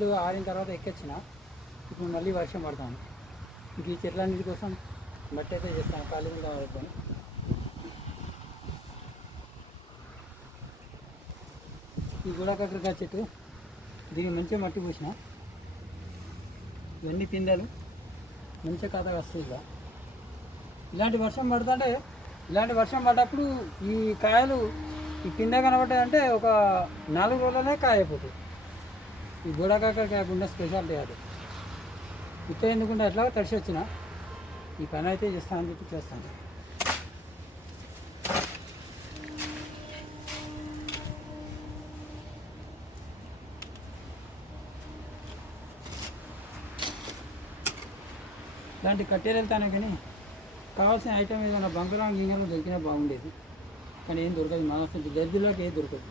చెట్లు ఆరిన తర్వాత ఎక్కొచ్చిన. ఇప్పుడు మళ్ళీ వర్షం పడతాను. ఇంక ఈ చెట్లన్నిటి కోసం మట్టి అయితే చేస్తాను ఖాళీ ఉందా అనుకొని. ఈ గూడాకాకరకాయ చెట్టు దీనికి మంచిగా మట్టి పూసిన. ఇవన్నీ పిందెలు మంచిగా కథగా వస్తుంది. ఇలాంటి వర్షం పడుతుంటే, ఇలాంటి వర్షం పడ్డప్పుడు ఈ కాయలు ఈ పిందె కనబడ్డాయంటే ఒక 4 రోజులనే కాయ అయిపోతుంది. ఈ గూడాకాకరకాయకు ఉన్న స్పెషాలిటీ అది. ఇట్లా ఎందుకుంటే ఎట్లా తడిసి వచ్చిన ఈ పని అయితే చేస్తానని చెప్పి చేస్తాను. ఇలాంటి కట్టెలు వెళ్తానే కానీ కావాల్సిన ఐటమ్ ఏదైనా బంగారం గింగలు దొరికినా బాగుండేది. కానీ ఏం దొరకదు. మన గద్దెలోకి ఏది దొరకదు.